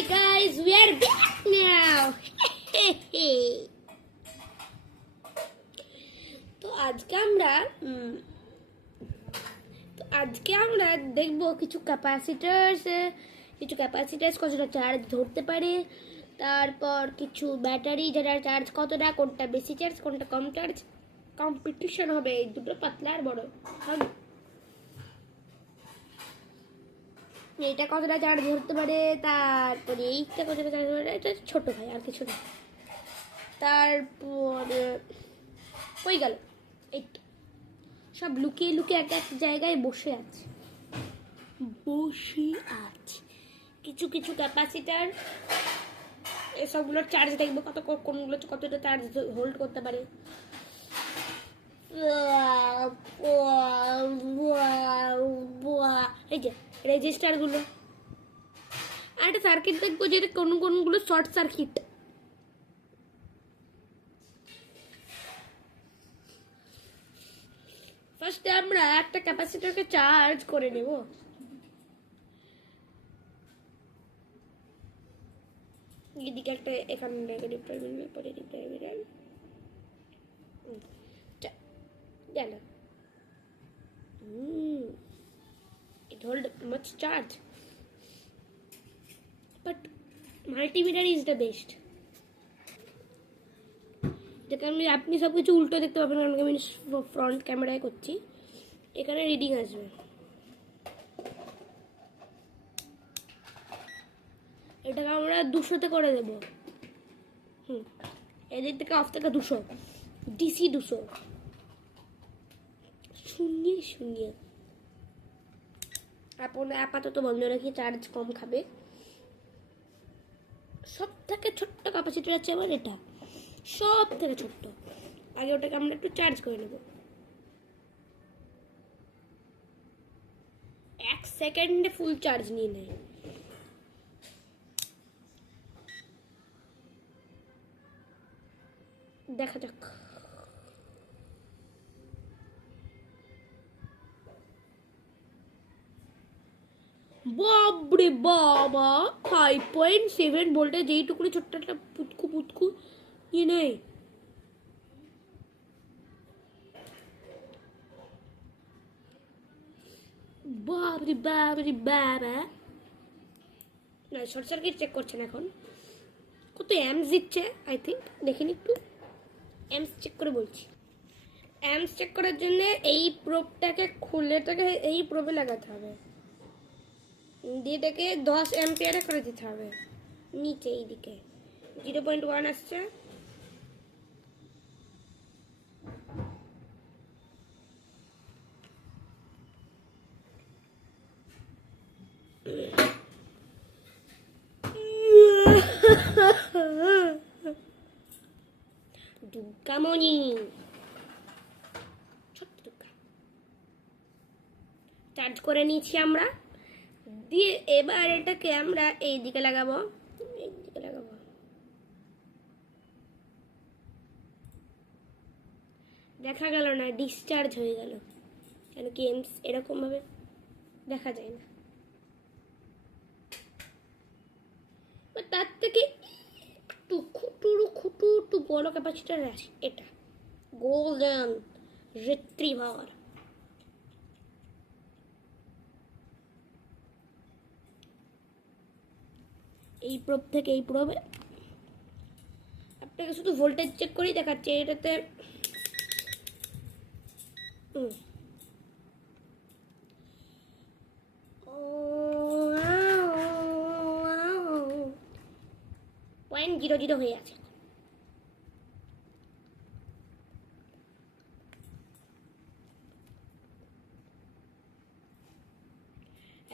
Hi guys, we are back now. তো আজকে আমরা দেখবো কিছু ক্যাপাসিটার্স কতটা চার্জ ধরতে পারে, তারপর কিছু ব্যাটারি যেটা চার্জ কতটা, কোনটা বেশি চার্জ কোনটা কম চার্জ, কম্পিটিশন হবে এই দুটো পাতলা আর বড়। এটা কতটা চার্জ ধরতে পারে, তারপরে এইটা কতটা চার্জ ধরতে পারে, এটা ছোট ভাই আর কিছু না। তারপরে হয়ে গেল, এই তো সব লুকিয়ে লুকিয়ে এক এক জায়গায় বসে আছে কিছু কিছু ক্যাপাসিটার, এসবগুলোর চার্জ দেখবো কোনগুলো কতটা চার্জ হোল্ড করতে পারে। এই যে রেজিস্টারগুলো, আর একটা সার্কিট দেখবো যেটা কোনগুলো শর্ট সার্কিট। ফার্স্টে আমরা একটা ক্যাপাসিটরকে চার্জ করে নেব। এদিকে একটা, এখানে নেগেটিভ টার্মিনাল, পজিটিভ টার্মিনাল গেল। It hold much charge, but multimeter is the best. যেখানে আপনি সব কিছু উল্টো দেখতে পাবেন, কারণ আমি ফ্রন্ট ক্যামেরায় করছি। এখানে রিডিং আসবে, এটাকে আমরা 200-তে করে দেবো। এদিক থেকে অফ থেকে 200, ডিসি 200, শূন্য। আপাতত বন্ধ রাখি, চার্জ কম খাবে। সব থেকে ছোট্ট ক্যাপাসিটার আছে আমার এটা, সব থেকে ছোট্ট। আগে ওটাকে আমরা একটু চার্জ করে নেব। 1 সেকেন্ডে ফুল চার্জ নিয়ে নেয়। দেখা যাক। বাবরে বাবা, 5.7 ভোল্টেজ, এইটুকুনি ছোট্ট একটা পুতকু নিয়ে নেই। বাবরে বাবা, না শর্ট সার্কিট চেক করছেন এখন। কত অ্যাম্পস দিচ্ছে আই থিঙ্ক, দেখিনি একটু। অ্যাম্পস চেক করে বলছি। অ্যাম্পস চেক করার জন্য এই প্রোবটাকে খুলে এটাকে এই প্রোবে লাগাতে হবে, দিয়ে এটাকে 10 অ্যাম্পিয়ারে করে দিতে হবে। নিচে এইদিকে 0.1 আসছে। দুর্গামণি, ছোট্ট দুর্গা। চার্জ করে নিয়েছি আমরা, দিয়ে এবার এটাকে আমরা এই দিকে লাগাবো, দেখা গেল না, ডিসচার্জ হয়ে গেল। কেন কি এরকম ভাবে দেখা যায় না। তার থেকে একটু খুটু বড় ক্যাপাসিটার আছে, এটা গোল্ডেন রিট্রিভার। এই প্রোব থেকে এই প্রোবে আপনাকে শুধু ভোল্টেজ চেক করেই দেখাচ্ছে। এটাতে 0.00 হয়ে আছে।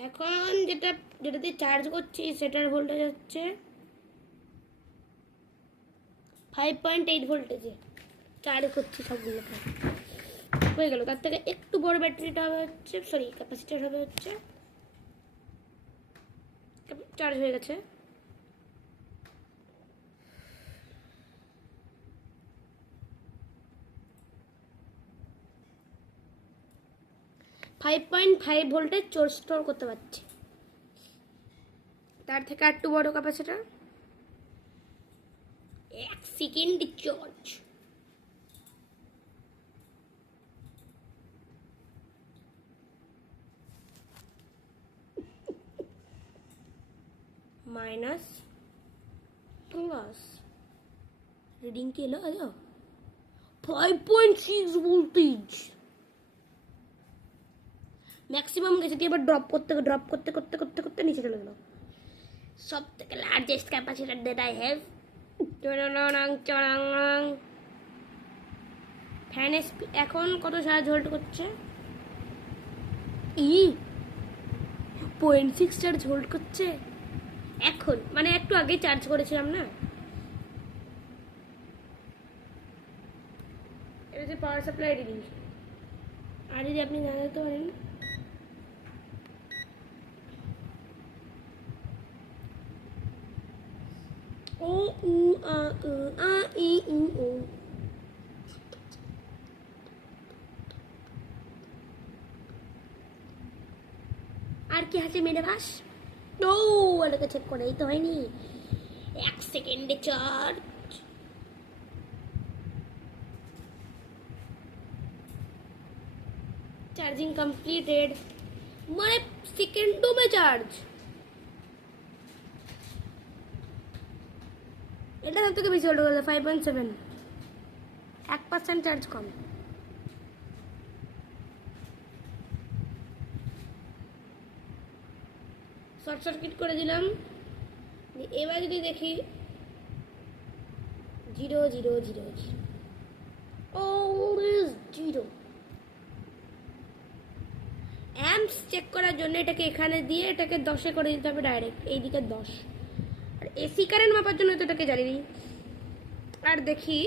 এখন যেটাতে চার্জ করছি সেটার ভোল্টেজ হচ্ছে 5.8 ভোল্টেজে চার্জ করছি সবগুলোকে। হয়ে গেল। তার থেকে একটু বড় ব্যাটারিটা হবে হচ্ছে, সরি ক্যাপাসিটার হবে হচ্ছে, চার্জ হয়ে গেছে। ফাইভ 5.5 ভোল্টেজ স্টোর করতে পারছে। তার থেকে আর একটু বড় capacitor, 1 second charge. Minus plus reading কি এলো? 5.6 ভোল্টেজ ম্যাক্সিমাম গেছে, দিয়ে এবার ড্রপ করতে করতে নিচে চলে গেল। সব থেকে largest capacitor that I have. Fan এখন কত চার্জ হোল্ড করছে? 0.6 চার্জ হোল্ড করছে এখন, মানে একটু আগে চার্জ করেছিলাম না। এটা হচ্ছে পাওয়ার সাপ্লাই রিডিং। আর যদি আপনি জানাতে পারেন, ও উ আ উ আ ই উ ও। আর কি আছে মেরে বাস? ও এটাকে চেক করেই তো হয়নি। 1 সেকেন্ডে চার্জ। चार्जिंग कंप्लीटेड, মানে সেকেন্ডও में চার্জ। এটা সব থেকে বেশি হোল্ড করলো 5.7, 1% চার্জ কম। শর্ট সার্কিট করে দিলাম। এবার যদি দেখি 0 0 0 অলওয়েজ 0। অ্যাম্পস চেক করার জন্য এটাকে এখানে দিয়ে এটাকে 10-এ করে দিতে হবে ডাইরেক্ট, এইদিকে 10। আর এসি কারেন্ট মাপার জন্য তো এটাকে জ্বালিয়ে দিই। আর দেখি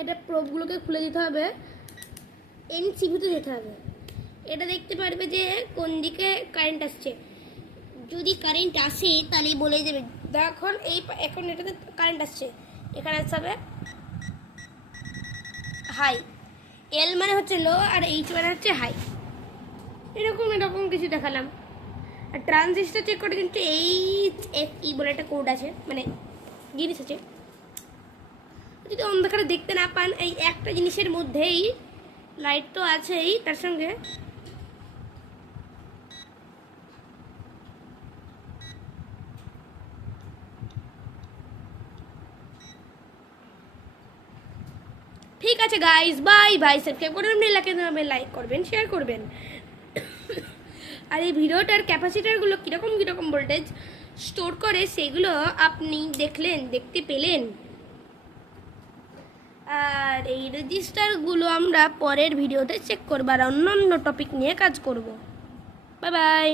এটা প্রোবগুলোকে খুলে দিতে হবে, এনসিভিতে যেতে হবে। এটা দেখতে পারবে যে কোন দিকে কারেন্ট আসছে। যদি কারেন্ট আসে তাহলেই বলে দেবে। দেখুন এখন এটাতে কারেন্ট আসছে, এখানে আসতে হবে হাই। এল মানে হচ্ছে লো আর এইচ মানে হচ্ছে হাই। এরকম কিছু দেখালাম। আর ট্রানজিস্টার চেক করে কিন্তু HFE বলে একটা কোড আছে, মানে জিনিস আছে। যদি অন্ধকারে দেখতে না পান, এই একটা জিনিসের মধ্যেই লাইট তো আছেই, তার সঙ্গে ঠিক আছে গাইস, বাই বাই। সাবস্ক্রাইব করবেন, লাইক করবেন, শেয়ার করবেন। আর এই ভিডিওটার ক্যাপাসিটারগুলো কীরকম ভোল্টেজ স্টোর করে সেগুলো আপনি দেখতে পেলেন। আর এই রেজিস্টারগুলো আমরা পরের ভিডিওতে চেক করব আর অন্যান্য টপিক নিয়ে কাজ করব। Bye bye.